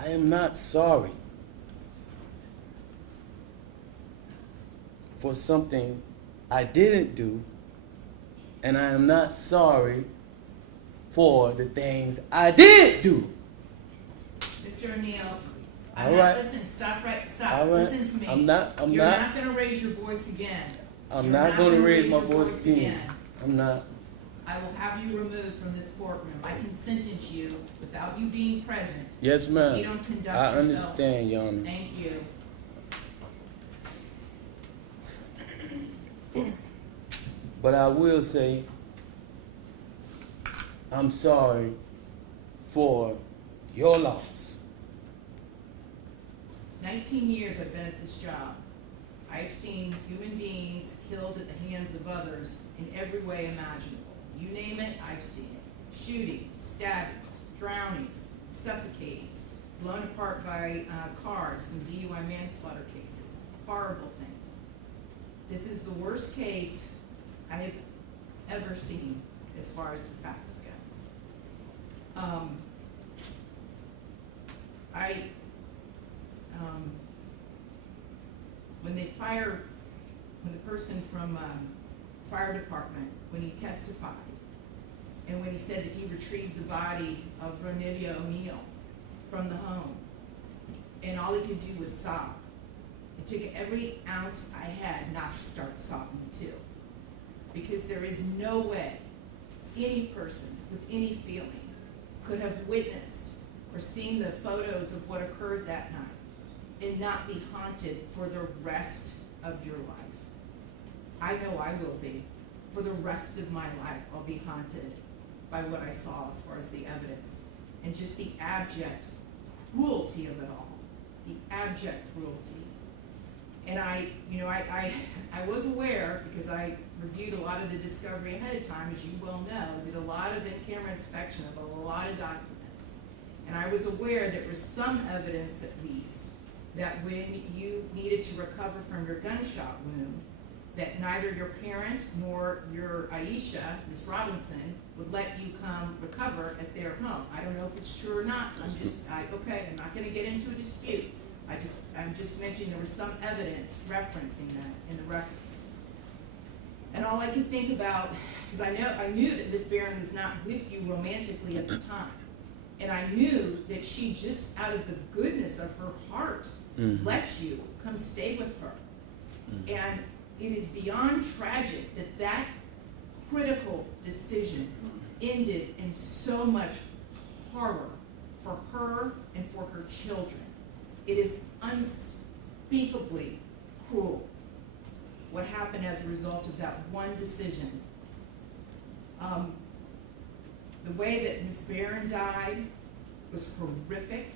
I am not sorry for something I didn't do, and I am not sorry for the things I did do. Mr. Oneal, All right. Listen, stop. All right. Listen to me. I'm not You're not going to raise your voice again. I'm not going to raise my voice again. I'm not. I will have you removed from this courtroom. I can sentence you without you being present. Yes, ma'am. You don't conduct I yourself. understand, Your Honor. Thank you. But I will say, I'm sorry for your loss. 19 years I've been at this job. I've seen human beings killed at the hands of others in every way imaginable. You name it, I've seen it. Shootings, stabbings, drownings, suffocatings, blown apart by cars in DUI manslaughter cases. Horrible things. This is the worst case I have ever seen as far as the facts go. When the person from fire department, when he testified, and when he said that he retrieved the body of Ronnie Oneal from the home, and all he could do was sob. It took every ounce I had not to start sobbing too. Because there is no way any person with any feeling could have witnessed or seen the photos of what occurred that night and not be haunted for the rest of your life. I know I will be. For the rest of my life, I'll be haunted by what I saw as far as the evidence and just the abject cruelty of it all. The abject cruelty. And I was aware, because I reviewed a lot of the discovery ahead of time, as you well know, did a lot of in-camera inspection of a lot of documents. And I was aware there was some evidence, at least, that when you needed to recover from your gunshot wound, that neither your parents nor your Aisha, Ms. Robinson, would let you come recover at their home. I don't know if it's true or not. I'm not going to get into a dispute. I'm just mentioning there was some evidence referencing that in the records. And all I could think about, because I knew that Miss Barron was not with you romantically at the time. And I knew that she just, out of the goodness of her heart, let you come stay with her. And it is beyond tragic that that critical decision ended in so much horror for her and for her children. It is unspeakably cruel what happened as a result of that one decision. The way that Ms. Barron died was horrific,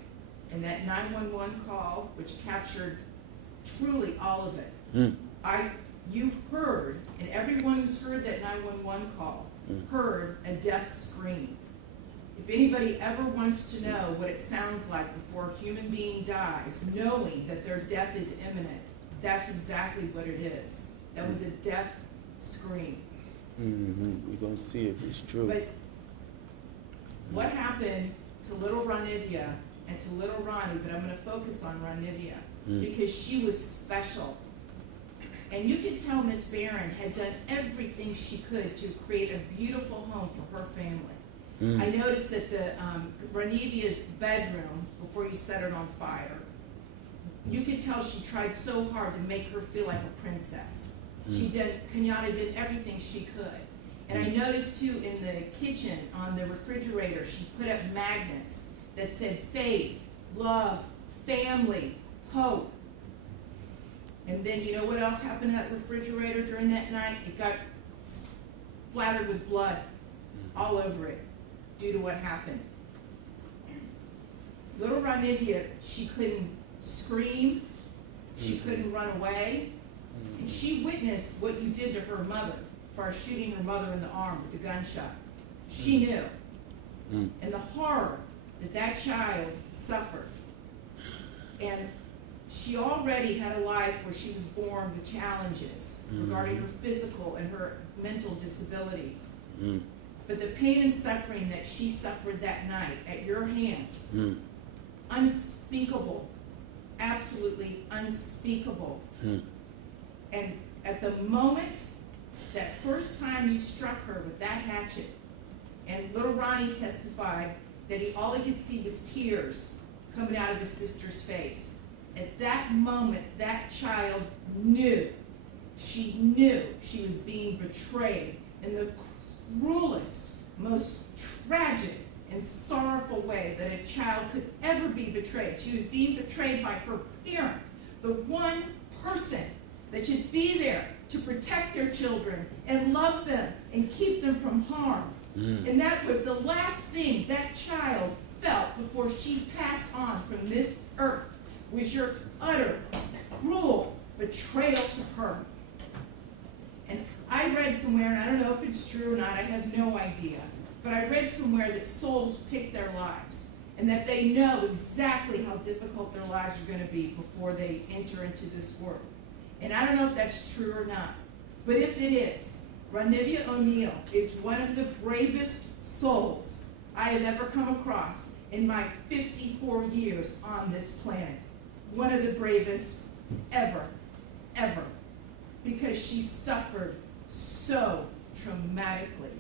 and that 911 call, which captured truly all of it. You heard, and everyone who's heard that 911 call heard a death scream. If anybody ever wants to know what it sounds like before a human being dies, knowing that their death is imminent, that's exactly what it is. That was a death scream. We're going to see if it's true. But what happened to little Ronivia and to little Ronnie, but I'm going to focus on Ronivia, because she was special. And you can tell Miss Barron had done everything she could to create a beautiful home for her family. I noticed that the Ronivia's bedroom, before you set it on fire, you could tell she tried so hard to make her feel like a princess. Kenyatta did everything she could. And I noticed too in the kitchen, on the refrigerator, she put up magnets that said faith, love, family, hope. And then you know what else happened to that refrigerator during that night? It got splattered with blood all over it due to what happened. Little Ronivia, she couldn't scream, she couldn't run away, and she witnessed what you did to her mother as far as shooting her mother in the arm with the gunshot. She knew. And the horror that that child suffered. And she already had a life where she was born with challenges regarding her physical and her mental disabilities. But the pain and suffering that she suffered that night at your hands, unspeakable. unspeakable, absolutely unspeakable. And at the moment, that first time you struck her with that hatchet, and little Ronnie testified that all he could see was tears coming out of his sister's face. At that moment, that child knew. She knew she was being betrayed in the cruelest, most tragic and sorrowful way that a child could ever be betrayed. She was being betrayed by her parent, the one person that should be there to protect their children and love them and keep them from harm. And that was the last thing that child felt before she passed on from this earth, was your utter, cruel betrayal to her. And I read somewhere, and I don't know if it's true or not, I have no idea, but I read somewhere that souls pick their lives, and that they know exactly how difficult their lives are going to be before they enter into this world. And I don't know if that's true or not, but if it is, Ronnie Oneal is one of the bravest souls I have ever come across in my 54 years on this planet. One of the bravest ever, ever, because she suffered so traumatically.